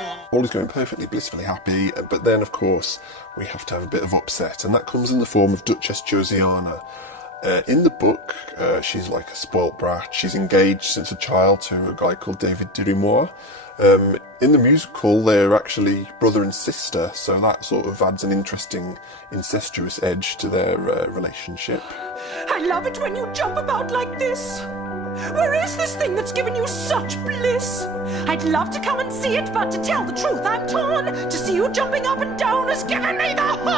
All is going perfectly blissfully happy, but then of course we have to have a bit of upset, and that comes in the form of Duchess Josiana. In the book, she's like a spoilt brat. She's engaged since a child to a guy called David Dirry-Moir. In the musical, they're actually brother and sister, so that sort of adds an interesting incestuous edge to their relationship. I love it when you jump about like this. Where is this thing that's given you such bliss? I'd love to come and see it, but to tell the truth, I'm torn. To see you jumping up and down has given me the horn.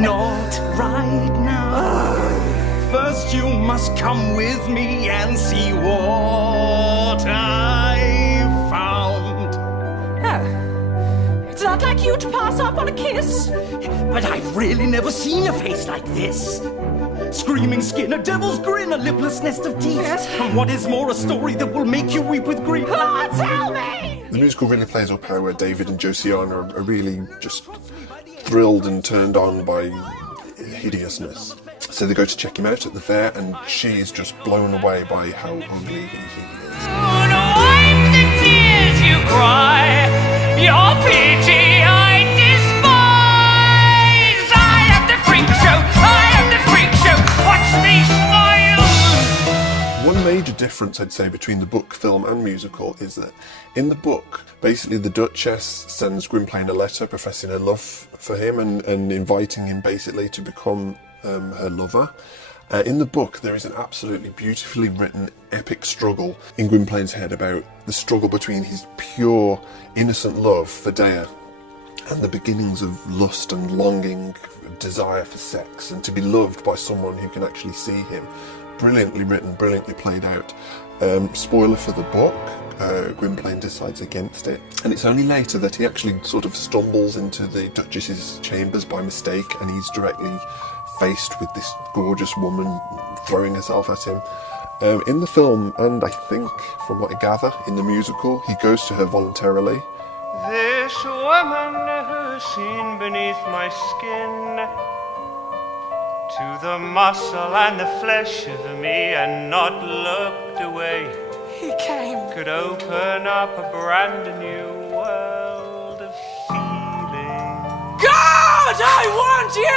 Not right now. First you must come with me and see what I found. Oh, it's not like you to pass up on a kiss. But I've really never seen a face like this. Screaming skin, a devil's grin, a lipless nest of teeth. Yes. And what is more, a story that will make you weep with grief. Oh, tell me! The musical really plays up how David and Josiana are really just thrilled and turned on by hideousness. So they go to check him out at the fair, and she is just blown away by how ugly he is. Wipe the tears you cry, your pity I despise. I am the freak show, I am the freak show, watch me smile. One major difference, I'd say, between the book, film and musical is that in the book, basically the Duchess sends Gwynplaine a letter professing her love for him and inviting him basically to become her lover. In the book, there is an absolutely beautifully written epic struggle in Gwynplaine's head about the struggle between his pure, innocent love for Dea and the beginnings of lust and longing, desire for sex, and to be loved by someone who can actually see him. Brilliantly written, brilliantly played out. Spoiler for the book, Gwynplaine decides against it, and it's only later that he actually sort of stumbles into the Duchess's chambers by mistake, and he's directly faced with this gorgeous woman throwing herself at him. In the film, and I think from what I gather in the musical, he goes to her voluntarily. This woman who's seen beneath my skin, to the muscle and the flesh of me, and not looked away, He came. could open up a brand new world of feeling. God, I want you!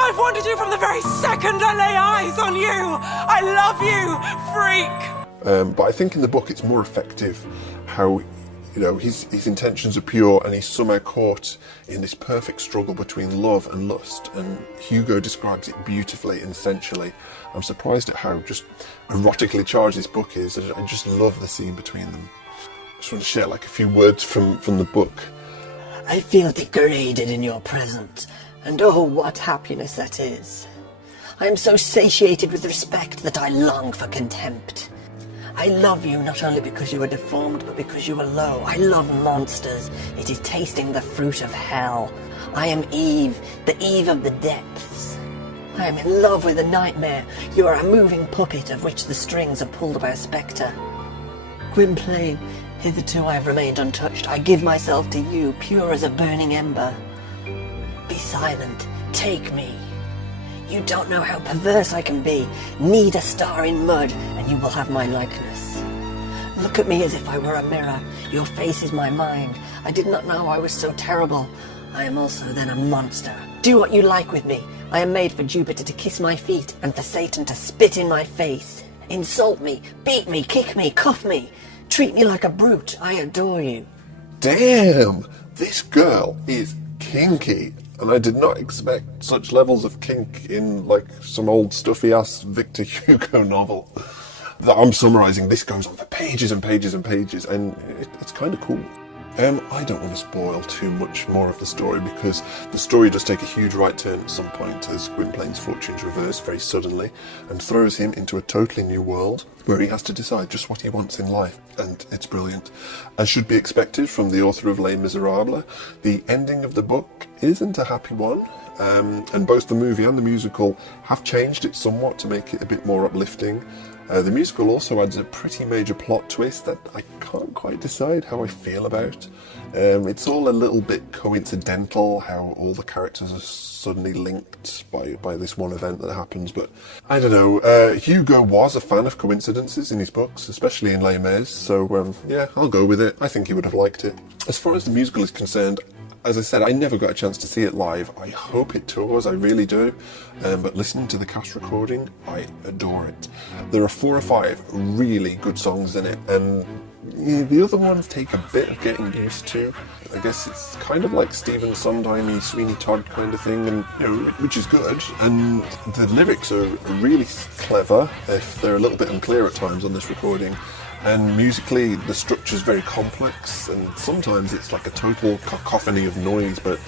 I've wanted you from the very second I lay eyes on you. I love you, freak. But I think in the book it's more effective how, you know, his intentions are pure and he's somehow caught in this perfect struggle between love and lust, and Hugo describes it beautifully and sensually. I'm surprised at how just erotically charged this book is. I just love the scene between them. I just want to share like a few words from the book. I feel degraded in your presence, and oh, what happiness that is. I am so satiated with respect that I long for contempt. I love you not only because you are deformed, but because you are low. I love monsters. It is tasting the fruit of hell. I am Eve, the Eve of the depths. I am in love with a nightmare. You are a moving puppet of which the strings are pulled by a spectre. Gwynplaine, hitherto I have remained untouched. I give myself to you, pure as a burning ember. Be silent. Take me. You don't know how perverse I can be. Knead a star in mud, and you will have my likeness. Look at me as if I were a mirror. Your face is my mind. I did not know I was so terrible. I am also then a monster. Do what you like with me. I am made for Jupiter to kiss my feet, and for Satan to spit in my face. Insult me, beat me, kick me, cuff me. Treat me like a brute. I adore you. Damn! This girl is kinky. And I did not expect such levels of kink in, like, some old stuffy-ass Victor Hugo novel. That I'm summarising, this goes on for pages and pages and pages, and it's kind of cool. I don't want to spoil too much more of the story, because the story does take a huge right turn at some point as Gwynplaine's fortunes reverse very suddenly and throws him into a totally new world where he has to decide just what he wants in life, and it's brilliant. As should be expected from the author of Les Miserables, the ending of the book isn't a happy one, and both the movie and the musical have changed it somewhat to make it a bit more uplifting. The musical also adds a pretty major plot twist that I can't quite decide how I feel about. It's all a little bit coincidental how all the characters are suddenly linked by this one event that happens, but I don't know. Hugo was a fan of coincidences in his books, especially in Les Mis, so yeah, I'll go with it. I think he would have liked it. As far as the musical is concerned, as I said, I never got a chance to see it live. I hope it tours, I really do. But listening to the cast recording, I adore it. There are 4 or 5 really good songs in it, and the other ones take a bit of getting used to. I guess it's kind of like Stephen Sondheim-y, Sweeney Todd kind of thing, and which is good. And the lyrics are really clever, if they're a little bit unclear at times on this recording. And musically, the structure's very complex, and sometimes it's like a total cacophony of noise, but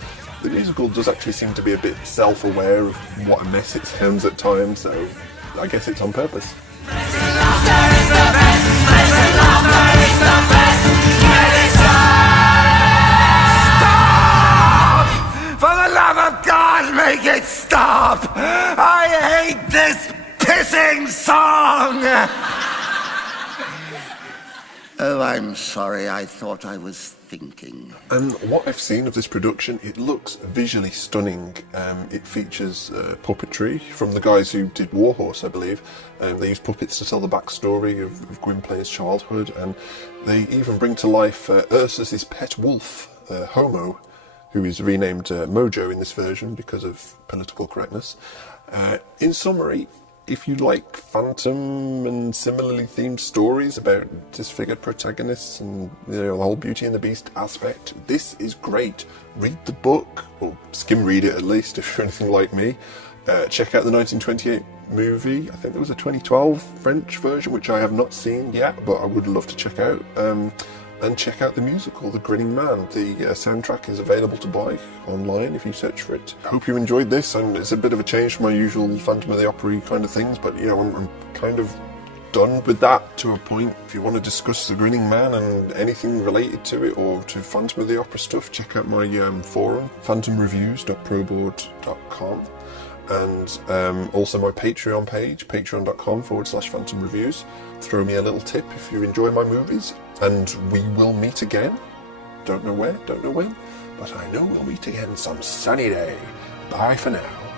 the musical does actually seem to be a bit self-aware of what a mess it sounds at times, so I guess it's on purpose. For the love of God, make it stop! I hate this pissing song! Oh, I'm sorry, I thought I was thinking. And what I've seen of this production, it looks visually stunning. It features puppetry from the guys who did Warhorse, I believe. They use puppets to tell the backstory of Gwynplaine's childhood, and they even bring to life Ursus's pet wolf, Homo, who is renamed Mojo in this version because of political correctness. In summary, if you like phantom and similarly themed stories about disfigured protagonists and the whole Beauty and the Beast aspect, this is great. Read the book, or skim read it at least if you're anything like me. Check out the 1928 movie. I think there was a 2012 French version, which I have not seen yet, but I would love to check out. And check out the musical, The Grinning Man. The soundtrack is available to buy online if you search for it. I hope you enjoyed this, and it's a bit of a change from my usual Phantom of the Opera kind of things, but I'm kind of done with that to a point. If you want to discuss The Grinning Man and anything related to it, or to Phantom of the Opera stuff, check out my forum, phantomreviews.probord.com. And also my Patreon page, patreon.com/phantomreviews. Throw me a little tip if you enjoy my movies, and we will meet again. Don't know where, don't know when, but I know we'll meet again some sunny day. Bye for now.